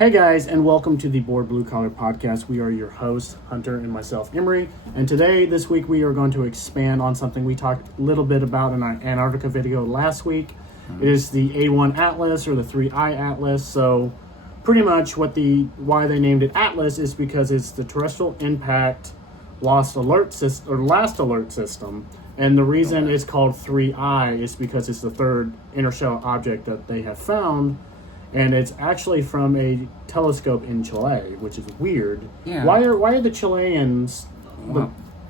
Hey guys, and welcome to the Board Blue Collar Podcast. We are your hosts, Hunter and myself, Emery. And today, this week, we are going to expand on something we talked a little bit about in our Antarctica video last week. It is the A1 Atlas or the 3I Atlas. So, pretty much why they named it Atlas is because it's the terrestrial impact last alert system. And the reason it's called 3I is because it's the third interstellar object that they have found. And it's actually from a telescope in Chile, which is weird. Yeah. Why are the Chileans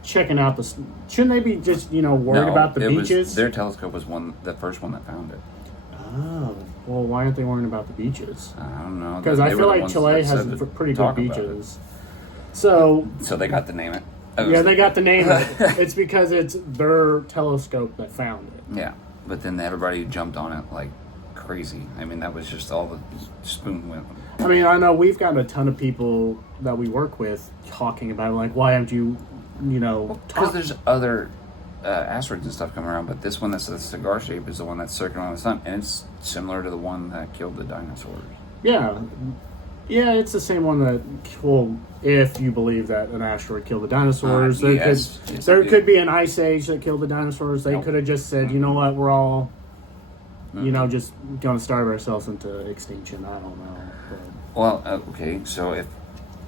checking out the? Shouldn't they be just worried about the beaches? Their telescope was the first one that found it. Oh, well, why aren't they worrying about the beaches? I don't know. Because I feel like Chile has pretty good beaches. So they got to name it. Yeah, they got the name. It's because it's their telescope that found it. Yeah, but then everybody jumped on it like crazy. I mean, that was just all the spoon went. I mean, I know we've got a ton of people that we work with talking about it, like, why haven't you, Because there's other asteroids and stuff coming around, but this one that's a cigar shape is the one that's circling around the sun, and it's similar to the one that killed the dinosaurs. Yeah, it's the same one that, well, if you believe that an asteroid killed the dinosaurs, there could be an ice age that killed the dinosaurs. They could have just said, you know what, we're all, just going to starve ourselves into extinction. I don't know. Well, okay, so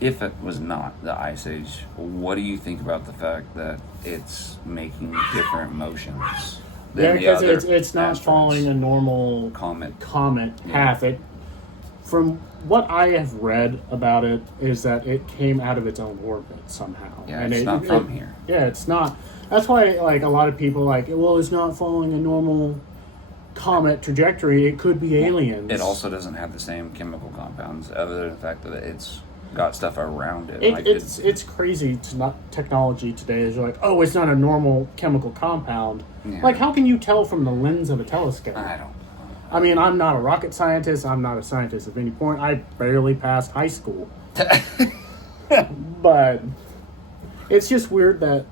if it was not the Ice Age, what do you think about the fact that it's making different motions? Yeah, because it's not following a normal comet path. From what I have read about it, is that it came out of its own orbit somehow. Yeah, and it's not from here. Yeah, it's not. That's why, a lot of people it's not following a normal comet trajectory. It could be aliens. It also doesn't have the same chemical compounds, other than the fact that it's got stuff around it. It's crazy. Technology today is it's not a normal chemical compound. Yeah. How can you tell from the lens of a telescope? I don't know. I mean, I'm not a rocket scientist. I'm not a scientist of any point. I barely passed high school. But it's just weird that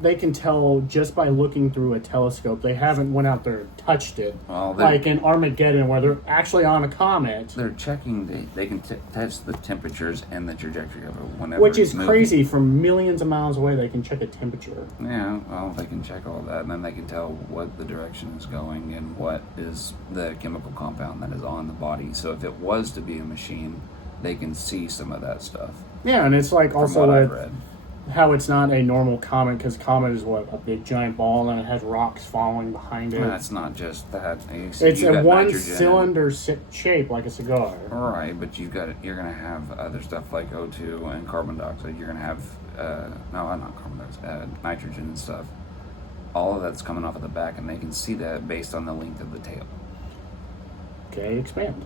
they can tell just by looking through a telescope. They haven't went out there and touched it. Well, like in Armageddon, where they're actually on a comet. They're checking. They can test the temperatures and the trajectory of it whenever. Which is crazy. From millions of miles away, they can check a temperature. Yeah, well, they can check all that, and then they can tell what the direction is going and what is the chemical compound that is on the body. So if it was to be a machine, they can see some of that stuff. Yeah, and it's also what I've read. How it's not a normal comet, because comet is a big giant ball, and it has rocks falling behind it. That's not just that. It's a one-cylinder shape, like a cigar. Right, but you're going to have other stuff like O2 and carbon dioxide. You're going to have, not carbon dioxide, nitrogen and stuff. All of that's coming off of the back, and they can see that based on the length of the tail. Okay, expand.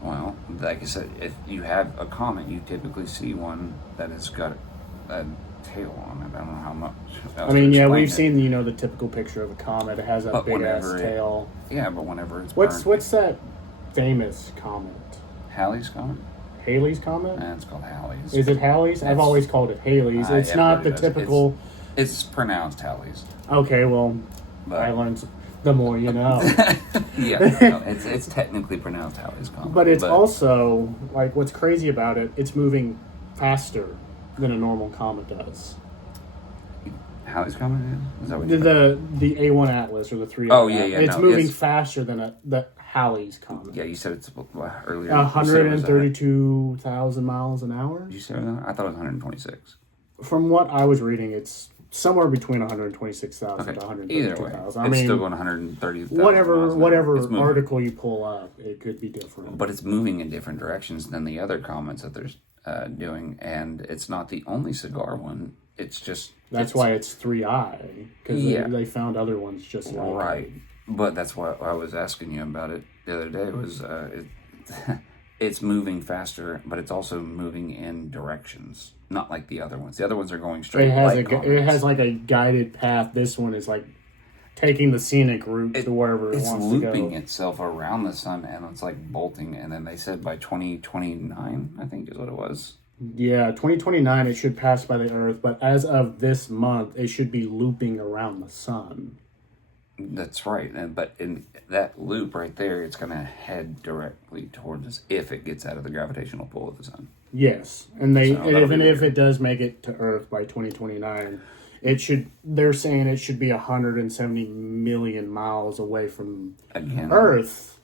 Well, like I said, if you have a comet, you typically see one that has got a tail on it. I don't know how much. I mean, we've seen the typical picture of a comet. It has a big ass tail. But whenever it's what's that famous comet? Halley's comet. Halley's comet. It's called Halley's. Is it Halley's? I've always called it Halley's. It's not the typical. It's pronounced Halley's. Okay, well, I learned. The more you know. It's technically pronounced Halley's comet. But it's also what's crazy about it. It's moving faster than a normal comet does. Halley's comet is that what the A1 Atlas or the 3I? Oh yeah. It's moving faster than the Halley's comet. Yeah, you said it's earlier. 132,000 miles an hour. Did you say that? I thought it was 126. From what I was reading, it's somewhere between 126,000 to 132,000. I mean, it's still going 130,000. Whatever article you pull up, it could be different. But it's moving in different directions than the other comets that they're doing, and it's not the only cigar one. It's just that's why it's 3I, because they found other ones just like right. But that's why I was asking you about it the other day. Was it's moving faster, but it's also moving in directions, not like the other ones. The other ones are going straight. It has a guided path. This one is taking the scenic route to wherever it wants to go. It's looping itself around the sun, and it's bolting. And then they said by 2029, I think is what it was. Yeah, 2029 it should pass by the Earth, but as of this month, it should be looping around the sun. That's right. But in that loop right there, it's going to head directly towards us if it gets out of the gravitational pull of the sun. Yes, and So that'll be if weird. it does make it to Earth by 2029, it should. They're saying it should be 170 million miles away from Again, Earth,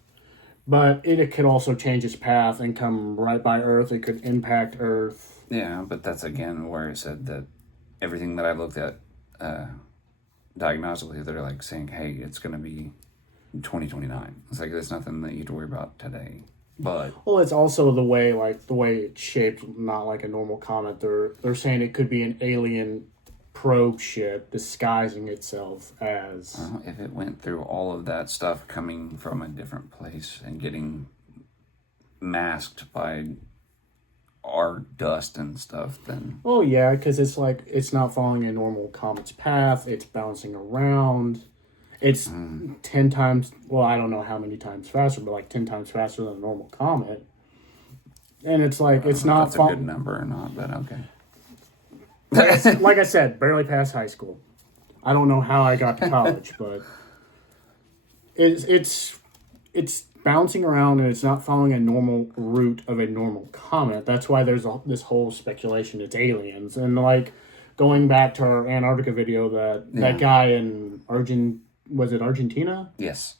but it could also change its path and come right by Earth. It could impact Earth. yeah, but that's again where it said that everything that I looked at diagnostically, they're like saying, hey, it's going to be 2029. It's like there's nothing that you have to worry about today. But Well, it's also the way it's shaped, not like a normal comet. They're saying it could be an alien probe ship disguising itself as. if it went through all of that stuff coming from a different place and getting masked by our dust and stuff, then Oh yeah, because it's not following a normal comet's path. It's bouncing around. It's 10 times. Well, I don't know how many times faster, but like 10 times faster than a normal comet. And it's like it's I don't know not. if that's a good number or not, but okay. Like I said, barely passed high school. I don't know how I got to college, but it's bouncing around and it's not following a normal route of a normal comet. That's why there's this whole speculation it's aliens. And like going back to our Antarctica video, that guy in Argentina? Yes.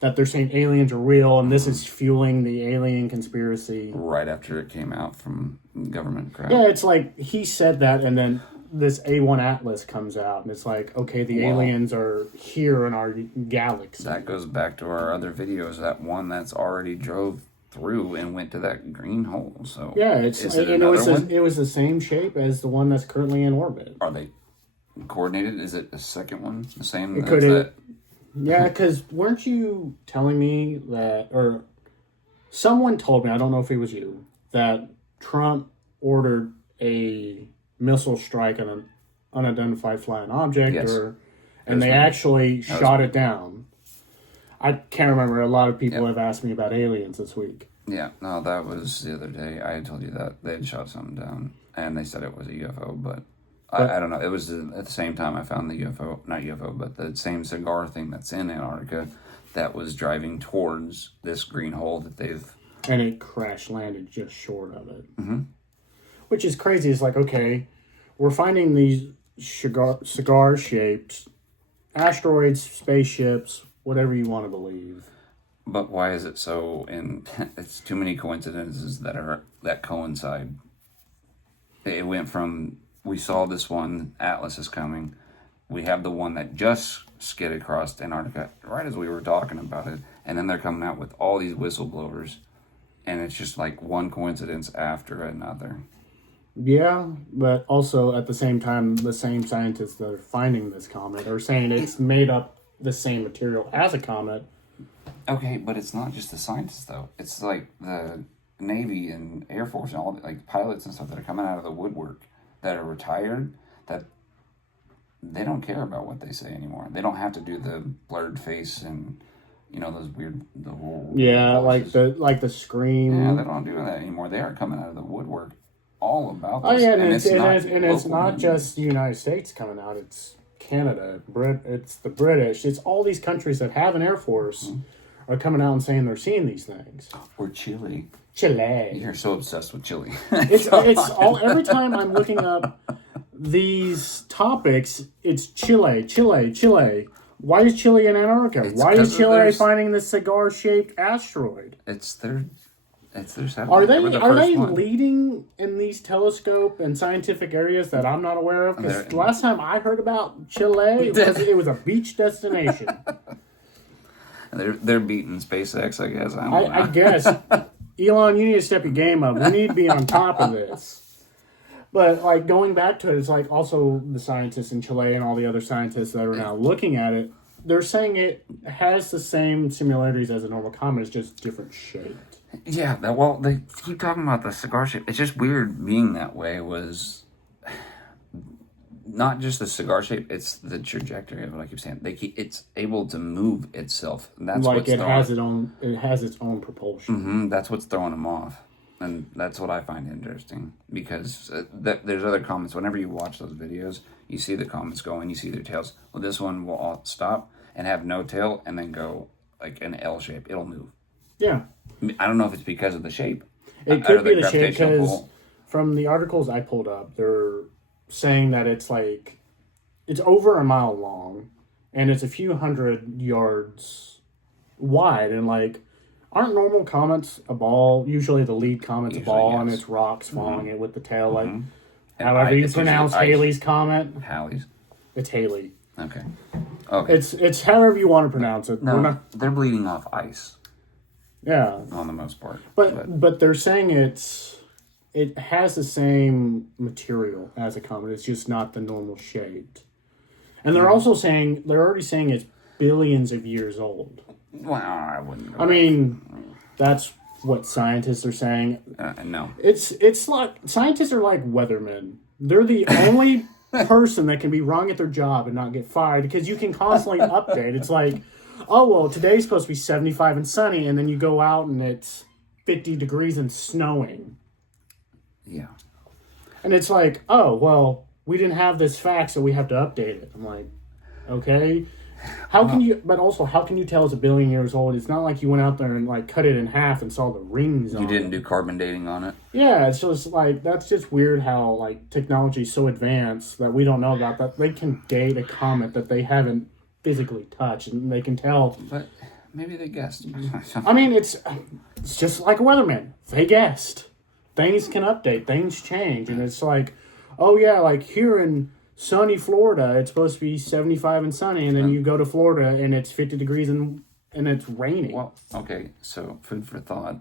That they're saying aliens are real, and this is fueling the alien conspiracy. Right after it came out from government crap. Yeah, it's like he said that, and then this A1 Atlas comes out, and it's like, okay, the aliens are here in our galaxy. That goes back to our other videos. That one that's already drove through and went to that green hole. So Yeah, is it another one? it was the same shape as the one that's currently in orbit. Are they coordinated? Is it the second one the same? It as could. that? Yeah, because weren't you telling me that, or someone told me, I don't know if it was you, that Trump ordered a missile strike on an unidentified flying object, Yes. and they me. actually shot it down. I can't remember. A lot of people have asked me about aliens this week. Yeah, no, that was the other day. I had told you that they had shot something down, and they said it was a UFO, but I don't know. It was at the same time I found the UFO, not UFO, but the same cigar thing that's in Antarctica that was driving towards this green hole that they've. And it crash landed just short of it. Mm-hmm. Which is crazy. It's like, okay, we're finding these cigar-shaped asteroids, spaceships, whatever you want to believe. But why is it so? It's too many coincidences that coincide. It went from we saw this one Atlas is coming. We have the one that just skidded across Antarctica right as we were talking about it, and then they're coming out with all these whistleblowers, and it's just like one coincidence after another. Yeah, but also at the same time, the same scientists that are finding this comet are saying it's made up the same material as a comet. Okay, but it's not just the scientists though. It's like the Navy and Air Force and all like pilots and stuff that are coming out of the woodwork that are retired that they don't care about what they say anymore. They don't have to do the blurred face and those weird the whole voices. like the scream. Yeah, they don't do that anymore. They are coming out of the woodwork all about this. Oh yeah, and it's local not media. just the United States coming out. It's Canada, it's the British. It's all these countries that have an air force are coming out and saying they're seeing these things. Or Chile. Chile. You're so obsessed with Chile. It's all every time I'm looking up these topics, it's Chile. Why is Chile in Antarctica? Why is 'cause of Chile their- finding this cigar-shaped asteroid? It's their satellite. Are they were the are first they one. leading in these telescope and scientific areas that I'm not aware of? Because the last time I heard about Chile, it was a beach destination. They're beating SpaceX, I guess. I don't know. I guess. Elon, you need to step your game up. We need to be on top of this. But like going back to it, it's like also the scientists in Chile and all the other scientists that are now looking at it, they're saying it has the same similarities as a normal comet, it's just different shaped. Yeah, they keep talking about the cigar shape. It's just weird being that way. Was not just the cigar shape; it's the trajectory of it. Like you're saying, it's able to move itself. And that's Like what's it has its own propulsion. That's what's throwing them off, and that's what I find interesting because there's other comments. Whenever you watch those videos, you see the comments going, you see their tails. Well, this one will all stop, and have no tail and then go like an L shape. It'll move. Yeah. I don't know if it's because of the shape. It could be the shape because from the articles I pulled up, they're saying that it's like it's over a mile long and it's a few hundred yards wide. And like, aren't normal comets a ball? Usually the lead comet's a ball and it's rocks following it with the tail. Like, however you pronounce Halley's Comet. Halley's. It's Halley. Okay. It's however you want to pronounce it. No, they're bleeding off ice. Yeah. On the most part. But they're saying it has the same material as a comet. It's just not the normal shape. And they're also saying they're already saying it's billions of years old. Well, I wouldn't. I mean, that's what scientists are saying. No. It's like scientists are like weathermen. They're the only person that can be wrong at their job and not get fired because you can constantly update. It's like, oh, well, today's supposed to be 75 and sunny, and then you go out and it's 50 degrees and snowing. Yeah. And it's like, oh, well, we didn't have this fact, so we have to update it. I'm like, okay. How can you tell it's a billion years old? It's not like you went out there and like cut it in half and saw the rings on it. You didn't do carbon dating on it? Yeah, it's just like, that's just weird how like technology is so advanced that we don't know about that. They can date a comet that they haven't physically touched, and they can tell. But maybe they guessed. I mean, it's just like a weatherman. They guessed. Things can update. Things change. And it's like, oh, yeah, like here in sunny Florida, it's supposed to be 75 and sunny. And then you go to Florida, and it's 50 degrees and it's raining. Well, okay, so food for thought.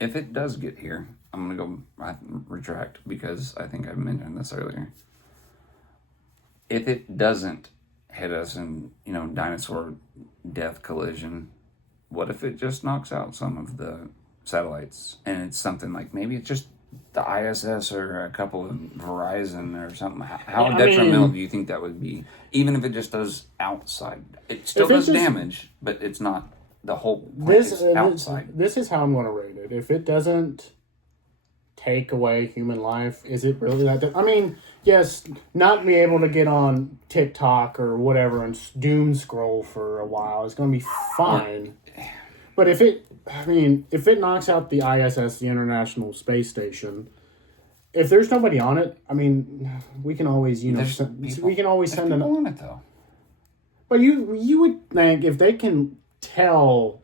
If it does get here, I'm going to retract because I think I mentioned this earlier. If it doesn't hit us in, dinosaur death collision, what if it just knocks out some of the satellites? And it's something like, maybe it's just the ISS or a couple of Verizon or something. How detrimental do you think that would be? Even if it just does outside. It still does damage, but it's not the whole plant is outside. This is how I'm going to rate it. If it doesn't take away human life, is it really that? I mean, yes, not be able to get on TikTok or whatever and doom scroll for a while is going to be fine. But if it knocks out the ISS, the International Space Station, if there's nobody on it, I mean, we can always, send an on it though. But you would think if they can tell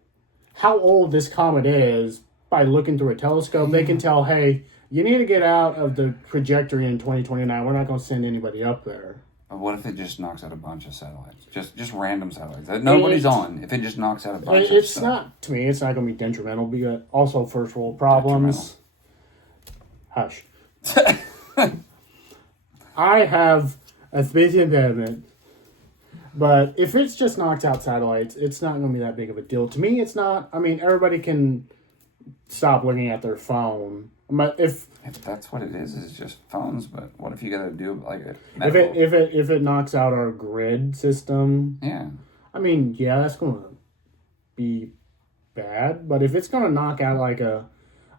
how old this comet is by looking through a telescope, they can tell, hey, you need to get out of the trajectory in 2029. We're not going to send anybody up there. What if it just knocks out a bunch of satellites? Just random satellites that nobody's on. If it just knocks out a bunch of stuff. To me, it's not going to be detrimental. Because also, first world problems. Hush. I have a speech impediment. But if it's just knocked out satellites, it's not going to be that big of a deal. To me, it's not. I mean, everybody can stop looking at their phone. But if that's what it is, it's just phones. But what if you got to do like a if it knocks out our grid system? Yeah. I mean, yeah, that's going to be bad. But if it's going to knock out like a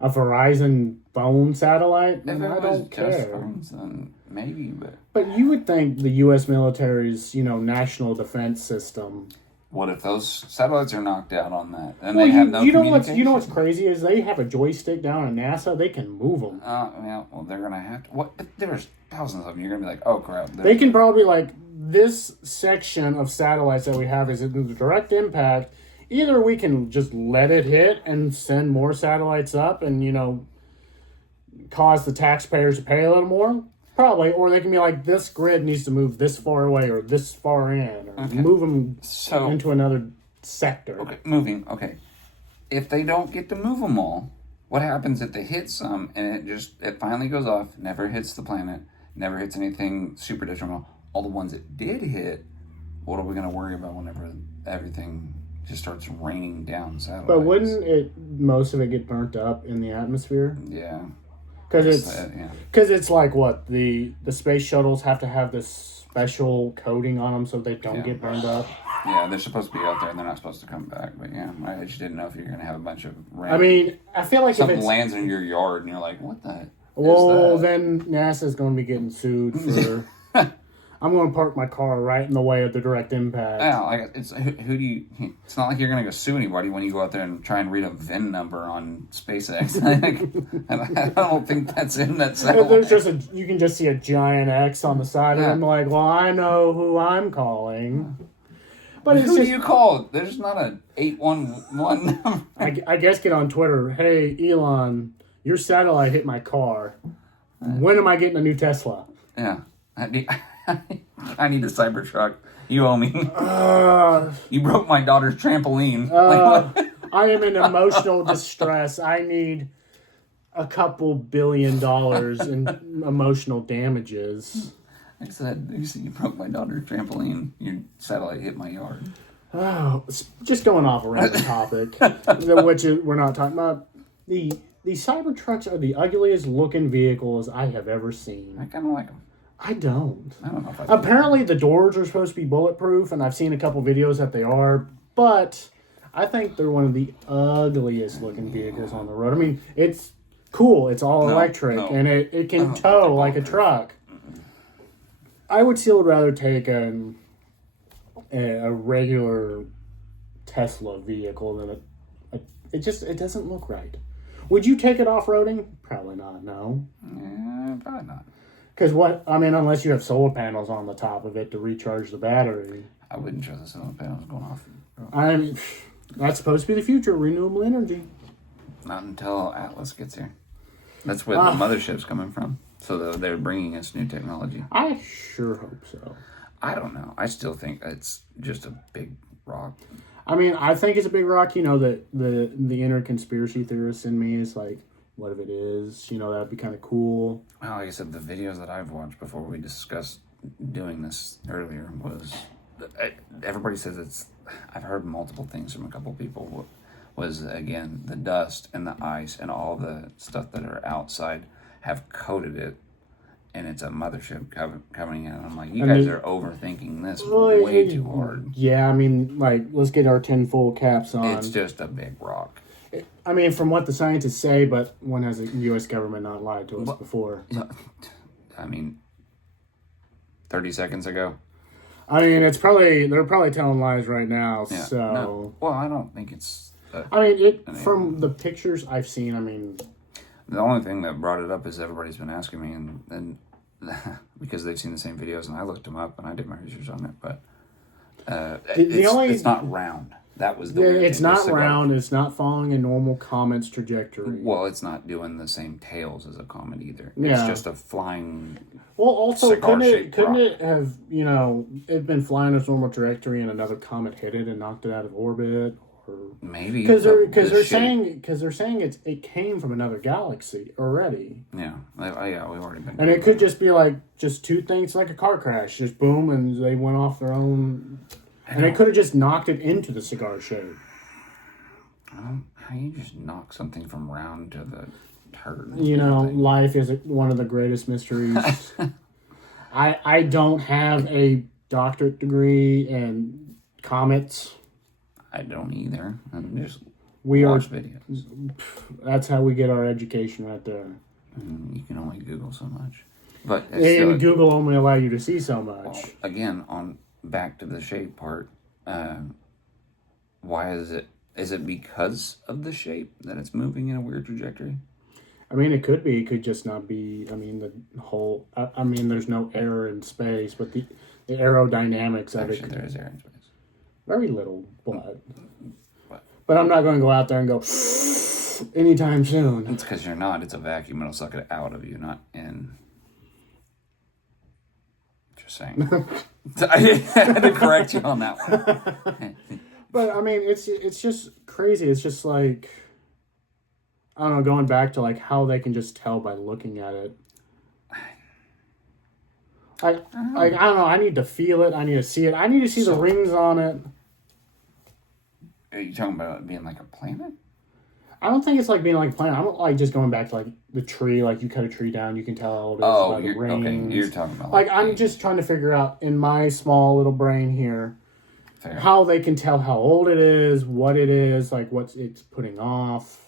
Verizon phone satellite, then I don't care. Just phones, then maybe, But you would think the U.S. military's, national defense system. What if those satellites are knocked out on that? And they have no communication? You know what's crazy is they have a joystick down at NASA. They can move them. Yeah, well, they're going to have to. What? There's thousands of them. You're going to be like, oh, crap. They can probably, this section of satellites that we have is in the direct impact. Either we can just let it hit and send more satellites up and, cause the taxpayers to pay a little more. Probably. Or they can be like, this grid needs to move this far away or this far in. Or move them into another sector. Okay, moving. Okay. If they don't get to move them all, what happens if they hit some and it finally goes off, never hits the planet, never hits anything super detrimental? All the ones it did hit, what are we going to worry about whenever everything just starts raining down satellites? But wouldn't most of it get burnt up in the atmosphere? Yeah. Because it's like what the space shuttles have to have this special coating on them so they don't get burned up. Yeah, they're supposed to be out there and they're not supposed to come back. But yeah, I just didn't know if you're going to have a bunch of rain. I mean, I feel like something lands in your yard and you're like, what the? Well, then NASA's going to be getting sued for. I'm going to park my car right in the way of the direct impact. Yeah, like it's who do you? It's not like you're gonna go sue anybody when you go out there and try and read a VIN number on SpaceX. I don't think that's in that satellite. There's you can just see a giant X on the side, and I'm like, well, I know who I'm calling. But who do you call? There's not a 811 number. I guess get on Twitter. Hey, Elon, your satellite hit my car. When am I getting a new Tesla? Yeah. I need a Cybertruck. You owe me. You broke my daughter's trampoline. I am in emotional distress. I need a couple $1 billion in emotional damages. I said, you broke my daughter's trampoline. Your satellite hit my yard. Oh, just going off a random topic, which we're not talking about. The Cybertrucks are the ugliest looking vehicles I have ever seen. I kind of like them. I don't. I don't know if I Apparently the doors are supposed to be bulletproof, and I've seen a couple videos that they are, but I think they're one of the ugliest looking vehicles on the road. I mean, it's cool. It's all electric, and it can tow like a truck. I would still rather take a regular Tesla vehicle than it doesn't look right. Would you take it off-roading? Probably not, no. Yeah, probably not. Because unless you have solar panels on the top of it to recharge the battery. I wouldn't trust the solar panels going off. I mean, that's supposed to be the future, renewable energy. Not until Atlas gets here. That's where the mothership's coming from. So they're bringing us new technology. I sure hope so. I don't know. I still think it's just a big rock. I mean, I think it's a big rock. You know, that the inner conspiracy theorist in me is like, what if it is? You know, that'd be kind of cool. Well, like I said, the videos that I've watched before we discussed doing this earlier was... Everybody says it's... I've heard multiple things from a couple people. Was, again, the dust and the ice and all the stuff that are outside have coated it. And it's a mothership coming in. I'm like, you guys are overthinking this way too hard. Yeah, I mean, like, let's get our tinfoil caps on. It's just a big rock. I mean, from what the scientists say, but when has the U.S. government not lied to us before? I mean, 30 seconds ago. I mean, they're probably telling lies right now. Yeah, so, no. Well, I don't think it's. From the pictures I've seen, I mean, the only thing that brought it up is everybody's been asking me, and because they've seen the same videos, and I looked them up and I did my research on it, but it's not round. That was the weird it's thing. not round. It's not following a normal comet's trajectory. Well, it's not doing the same tails as a comet either. Yeah. It's just a flying. Well, also, couldn't rock. it have, it been flying its normal trajectory and another comet hit it and knocked it out of orbit? Or maybe because they're saying it came from another galaxy already. Yeah, we've already been. And it could just be like just two things, like a car crash, just boom, and they went off their own. And it could have just knocked it into the cigar shape. How you just knock something from round to the turd? Life is one of the greatest mysteries. I don't have a doctorate degree in comets. I don't either. I just watch videos. That's how we get our education right there. You can only Google so much. But Google only allow you to see so much. Well, again, back to the shape part, why is it? Is it because of the shape that it's moving in a weird trajectory? I mean, it could be. It could just not be. I mean, there's no air in space, but the aerodynamics of it. There is air in space. Very little, but I'm not going to go out there and go anytime soon. It's because you're not. It's a vacuum. It'll suck it out of you, not in. Just saying. I had to correct you on that one. But I mean, it's just crazy. It's just like, I don't know, going back to like how they can just tell by looking at it. I don't know. I need to feel it. I need to see it. I need to see the rings on it. Are you talking about it being like a planet? I don't think it's like being like a planet. I don't like just going back to like the tree. Like you cut a tree down, you can tell how it is by the rings. Okay. You're talking about like I'm just trying to figure out in my small little brain here how they can tell how old it is, what it is, like what it's putting off.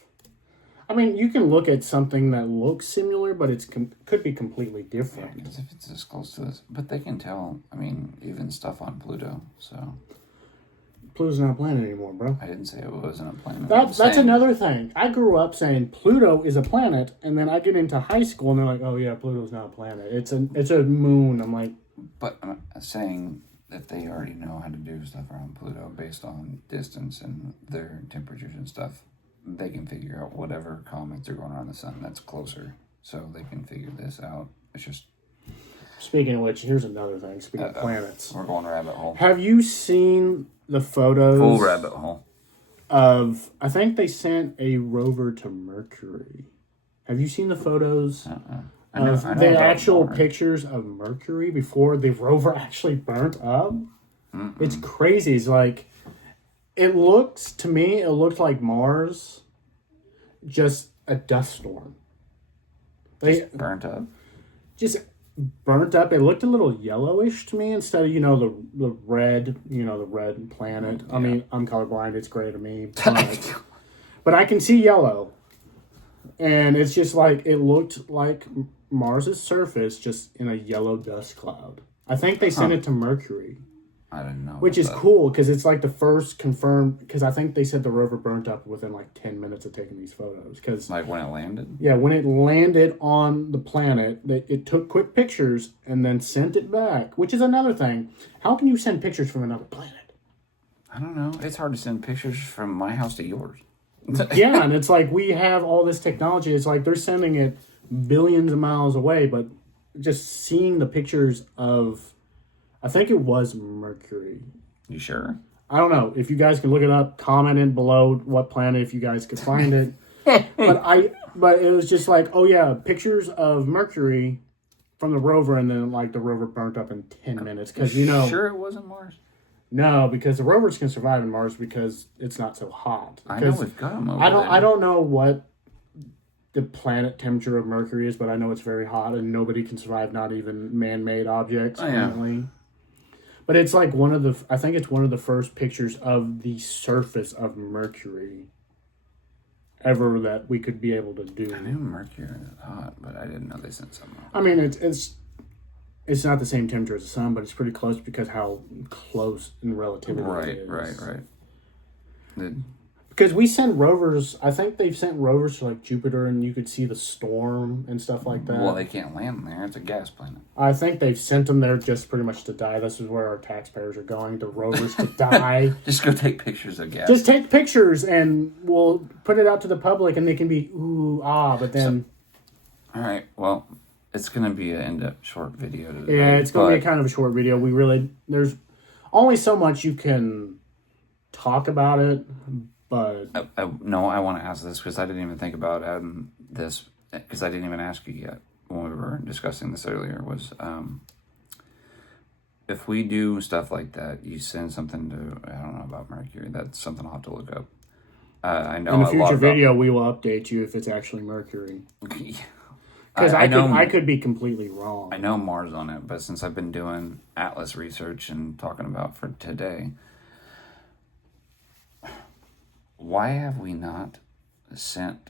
I mean, you can look at something that looks similar, but it's could be completely different. Because if it's this close to this, but they can tell. I mean, even stuff on Pluto. So Pluto's not a planet anymore, bro. I didn't say it wasn't a planet. That's another thing. I grew up saying Pluto is a planet, and then I get into high school, and they're like, "Oh yeah, Pluto's not a planet. It's a moon." I'm like, but I'm saying that they already know how to do stuff around Pluto based on distance and their temperatures and stuff. They can figure out whatever comets are going around the sun that's closer, so they can figure this out. It's just. Speaking of which, here's another thing. Speaking of planets, We're going rabbit hole. have you seen the photos? Full rabbit hole. Of, I think they sent a rover to Mercury. Have you seen the photos I know of about the actual Mars. pictures of Mercury before the rover actually burnt up? It's crazy. It's like, it looked like Mars, just a dust storm. Like, Burnt up. just burnt up. It looked a little yellowish to me instead of, the red, the red planet. I mean, I'm colorblind. It's gray to me. But I can see yellow. And it's just like, it looked like Mars's surface just in a yellow dust cloud. I think they sent it to Mercury. I didn't know. Which is cool because it's like the first confirmed, because I think they said the rover burnt up within like 10 minutes of taking these photos. Cause, Like when it landed? yeah, when it landed on the planet, it took quick pictures and then sent it back, which is another thing. How can you send pictures from another planet? I don't know. It's hard to send pictures from my house to yours. Yeah, and it's like we have all this technology. It's like they're sending it billions of miles away, but just seeing the pictures of, I think it was Mercury. You sure? I don't know. If you guys can look it up, comment in below what planet if you guys could find it. But it was just like, oh yeah, pictures of Mercury from the rover, and then like the rover burnt up in 10 minutes because Sure it wasn't Mars? No, because the rovers can survive in Mars because it's not so hot. I know we've got them over there. I don't know what the planet temperature of Mercury is, but I know it's very hot and nobody can survive, not even man-made objects currently. But it's like I think it's one of the first pictures of the surface of Mercury ever that we could be able to do. I knew Mercury was hot, but I didn't know they sent something over. I mean, it's not the same temperature as the sun, but it's pretty close because how close in relativity it is. Right. Because we send rovers, I think they've sent rovers to like Jupiter and you could see the storm and stuff like that. Well, they can't land there. It's a gas planet. I think they've sent them there just pretty much to die. This is where our taxpayers are going, the rovers to die. Just go take pictures of gas. Just take pictures and we'll put it out to the public and they can be, ooh, ah, but then... All right, well, it's going to be an in-depth short video today. Yeah, it's going to be kind of a short video. There's only so much you can talk about it, but... No, I want to ask this because I didn't even think about this because I didn't even ask you yet when we were discussing this earlier was if we do stuff like that, you send something to, I don't know about Mercury, that's something I'll have to look up. I know in a a lot future about... video, we will update you if it's actually Mercury. Because I could be completely wrong. I know Mars on it, but since I've been doing Atlas research and talking about for today, why have we not sent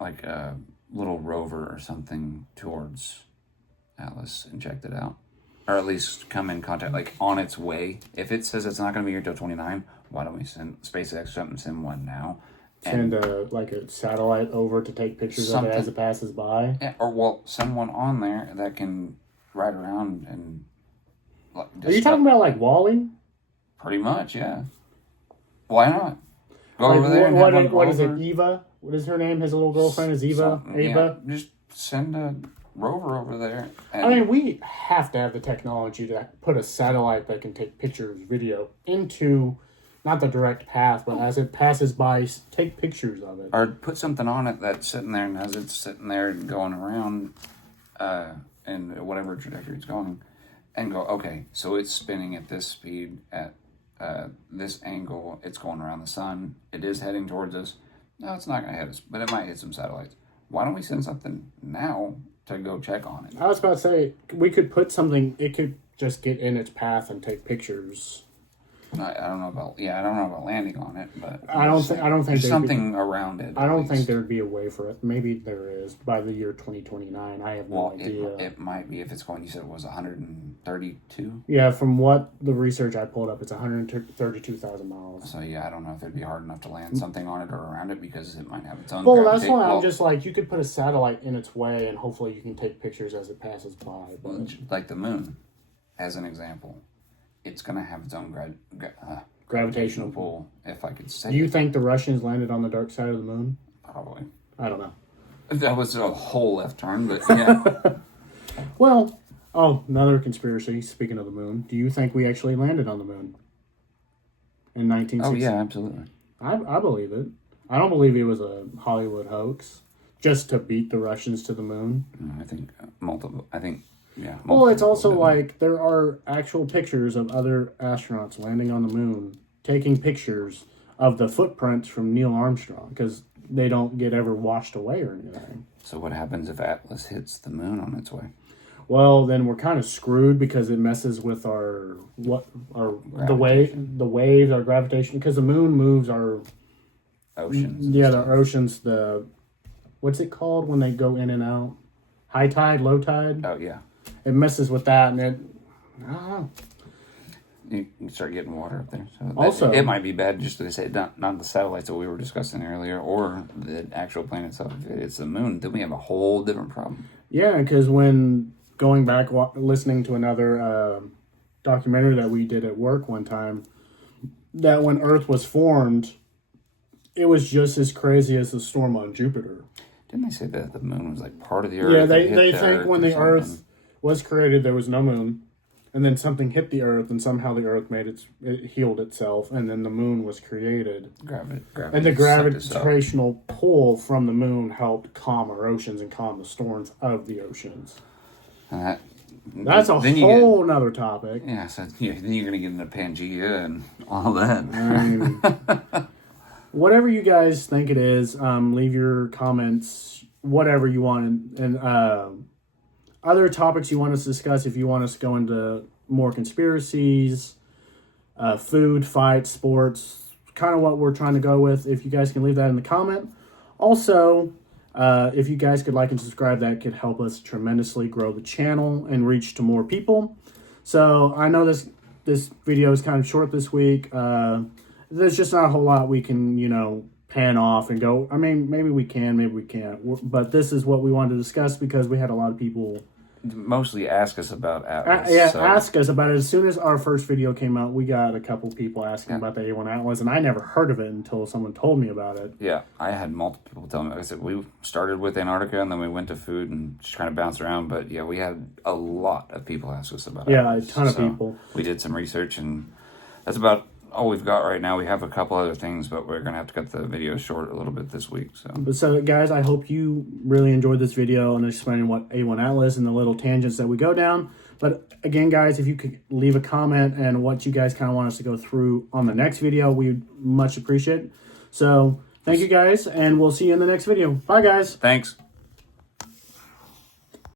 like a little rover or something towards Atlas and checked it out? Or at least come in contact, like on its way. If it says it's not going to be here till 29, why don't we send SpaceX something, send one now? Send a satellite over to take pictures of it as it passes by. Yeah, or send one on there that can ride around and. Are you talking about like Wall-E? Pretty much, yeah. Why not? Go Like, over there and have one what is it? rover. Eva? What is her name? His little girlfriend is Eva. Ava. Yeah, just send a rover over there. And I mean, we have to have the technology to put a satellite that can take pictures, video into. Not the direct path, but as it passes by, take pictures of it. or put something on it that's sitting there, and as it's sitting there and going around, in whatever trajectory it's going, and go, okay, so it's spinning at this speed at this angle. It's going around the sun. It is heading towards us. No, it's not going to hit us, but it might hit some satellites. Why don't we send something now to go check on it? I was about to say, we could put something, it could just get in its path and take pictures. I don't know about I don't know about landing on it, but I don't think there's there'd something around it. I at don't think least. there'd be a way for it. Maybe there is by the year 2029. I have no Well, idea. it might be if it's going. You said it was 132. Yeah, from what the research I pulled up, it's 132,000 miles. So yeah, I don't know if it'd be hard enough to land something on it or around it because it might have its own. Well, that's why I'm well, just like, you could put a satellite in its way, and hopefully you can take pictures as it passes by. But like the moon, as an example, it's gonna have its own gravitational pull. pull. If I could say, Do you think the Russians landed on the dark side of the moon? probably I don't know. that was a whole left turn, but yeah. Well, another conspiracy. Speaking of the moon, do you think we actually landed on the moon in 1960? Oh yeah, absolutely. I believe it. I don't believe it was a Hollywood hoax just to beat the Russians to the moon. No, I think multiple. I think yeah. Well, it's multiple also people like there are actual pictures of other astronauts landing on the moon, taking pictures of the footprints from Neil Armstrong because they don't get ever washed away or anything. did. So what happens if Atlas hits the moon on its way? Well, then we're kind of screwed because it messes with the waves, our gravitation, because the moon moves our Oceans. and the stuff. oceans. What's it called when they go in and out? High tide, low tide. Oh yeah. It messes with that, and I don't know. You start getting water up there. So Also- it might be bad just to say not the satellites that we were discussing earlier or the actual planet itself. If it's the moon, then we have a whole different problem. Yeah, because when going back listening to another documentary that we did at work one time, that when Earth was formed, it was just as crazy as the storm on Jupiter. Didn't they say that the moon was like part of the Earth? Yeah, It hit they the think Earth when or the Earth something? was created, there was no moon, and then something hit the Earth, and somehow the Earth it healed itself, and then the moon was created. Gravity And the sucked us up. gravitational pull from the moon helped calm our oceans and calm the storms of the oceans. And That's a then you whole nother topic. get, yeah. So then you're gonna get into Pangea and all that. I mean, whatever you guys think it is, leave your comments, whatever you want, and other topics you want us to discuss. If you want us to go into more conspiracies, food, fights, sports, kind of what we're trying to go with. If you guys can leave that in the comment. Also, if you guys could like and subscribe, that could help us tremendously grow the channel and reach to more people. So I know this video is kind of short this week. There's just not a whole lot we can, pan off and go. I mean, maybe we can, maybe we can't. But this is what we wanted to discuss because we had a lot of people Mostly ask us about Atlas. ask us about it. As soon as our first video came out, we got a couple people asking about the A1 Atlas, and I never heard of it until someone told me about it. Yeah, I had multiple people tell me. Like I said, we started with Antarctica and then we went to food and just kind of bounced around. But yeah, we had a lot of people ask us about it. Yeah, a ton of people. We did some research and that's about all we've got right now. We have a couple other things, but we're going to have to cut the video short a little bit this week. So, guys, I hope you really enjoyed this video and explaining what A1 Atlas and the little tangents that we go down. But again, guys, if you could leave a comment and what you guys kind of want us to go through on the next video, we'd much appreciate it. So, thank you guys, and we'll see you in the next video. Bye, guys. Thanks.